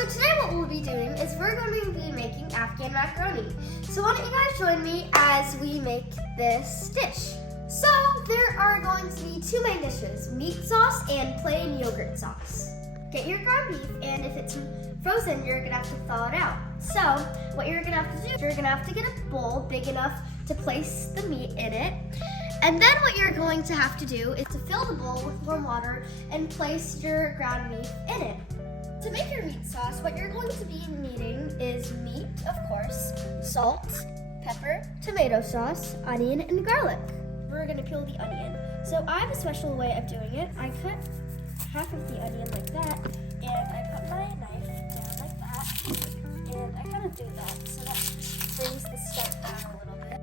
so today what we'll be doing is we're going to be making Afghan macaroni. So why don't you guys join me as we make this dish. So there are going to be two main dishes, meat sauce and plain yogurt sauce. Get your ground beef, and if it's frozen, you're gonna have to thaw it out. So what you're gonna have to do is you're gonna have to get a bowl big enough to place the meat in it. And then what you're going to have to do is to fill the bowl with warm water and place your ground beef in it. To make your meat sauce, what you're going to be needing is meat, of course, salt, pepper, tomato sauce, onion, and garlic. We're gonna peel the onion. So I have a special way of doing it. I cut half of the onion like that, and I put my knife down like that, and I kind of do that, so that just brings the start down a little bit.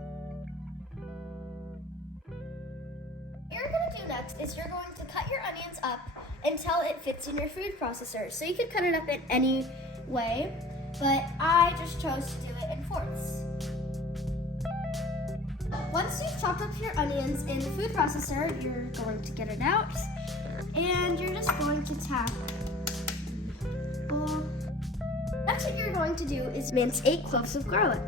What you're gonna do next is you're going to cut your onions up until it fits in your food processor. So you could cut it up in any way, but I just chose to do it in fourths. Once you've chopped up your onions in the food processor, you're going to get it out, and you're just going to tap. Next, what you're going to do is mince 8 cloves of garlic.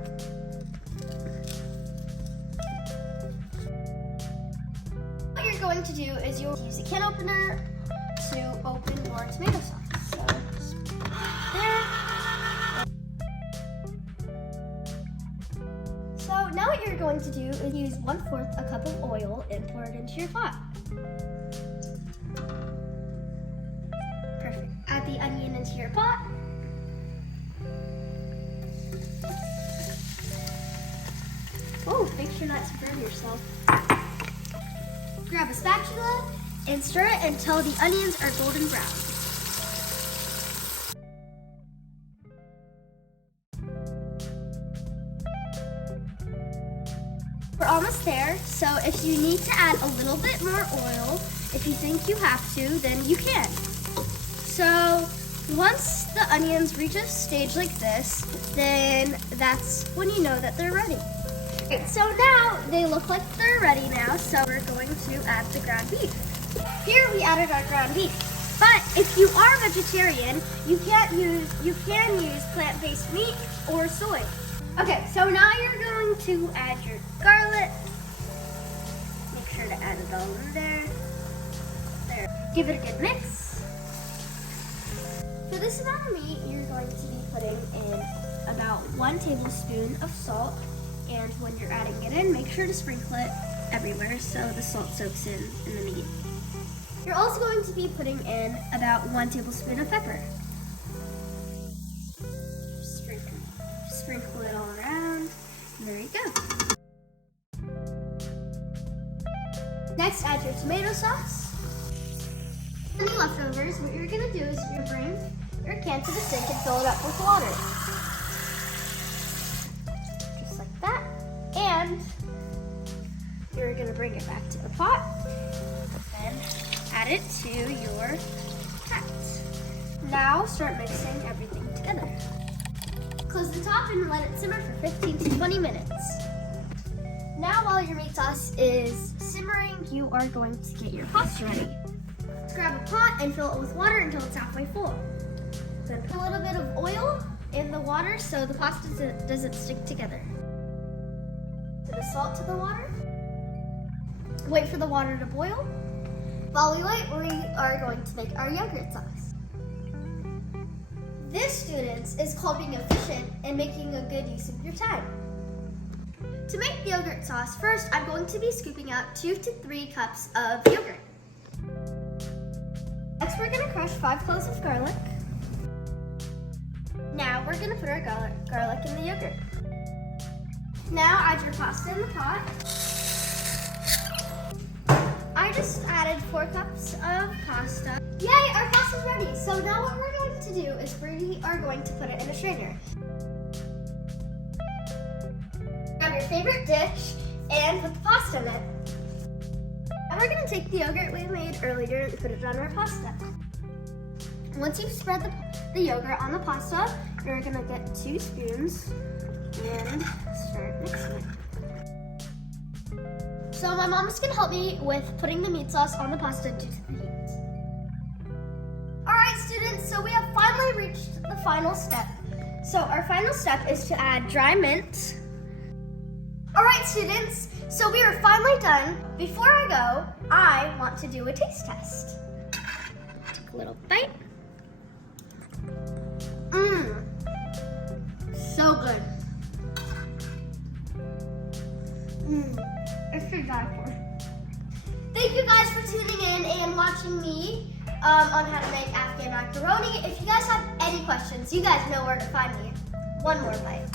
What you're going to do is you'll use a can opener to open your tomato sauce. So there. So now what you're going to do is use 1/4 a cup of oil and pour it into your pot. Perfect. Add the onion into your pot. Oh, make sure not to burn yourself. Grab a spatula and stir it until the onions are golden brown. We're almost there, so if you need to add a little bit more oil, if you think you have to, then you can. So once the onions reach a stage like this, then that's when you know that they're ready. Okay, so now they look like they're ready now, so we're going to add the ground beef. Here we added our ground beef, but if you are vegetarian, you can use plant-based meat or soy. Okay, so now you're going to add your garlic. Make sure to add it all in there. There. Give it a good mix. For this amount of meat, you're going to be putting in about 1 tablespoon of salt. And when you're adding it in, make sure to sprinkle it everywhere so the salt soaks in the meat. You're also going to be putting in about 1 tablespoon of pepper. Sprinkle it all around, and there you go. Next, add your tomato sauce. Any leftovers, what you're gonna do is you're gonna bring your can to the sink and fill it up with water. Just like that. And you're gonna bring it back to the pot and add it to your pot. Now start mixing everything together. Close the top and let it simmer for 15 to 20 minutes. Now while your meat sauce is simmering, you are going to get your pasta ready. Grab a pot and fill it with water until it's halfway full. Then put a little bit of oil in the water so the pasta doesn't stick together. Add the salt to the water. Wait for the water to boil. While we wait, we are going to make our yogurt sauce. This, students, is called being efficient and making a good use of your time. To make the yogurt sauce, first I'm going to be scooping out 2 to 3 cups of yogurt. Next, we're going to crush 5 cloves of garlic. Now we're going to put our garlic in the yogurt. Now add your pasta in the pot. I just added 4 cups of pasta. Yay, our pasta's ready. So now what we're going to do is we are going to put it in a strainer. Grab your favorite dish and put the pasta in it. And we're going to take the yogurt we made earlier and put it on our pasta. Once you've spread the yogurt on the pasta, you're going to get 2 spoons and start mixing it. So my mom is going to help me with putting the meat sauce on the pasta due to the heat. Alright students, so we have finally reached the final step. So our final step is to add dry mint. All right, students, so we are finally done. Before I go, I want to do a taste test. Take a little bite. Mmm, so good. It's to die for. Thank you guys for tuning in and watching me on how to make Afghan macaroni. If you guys have any questions, you guys know where to find me. One more bite.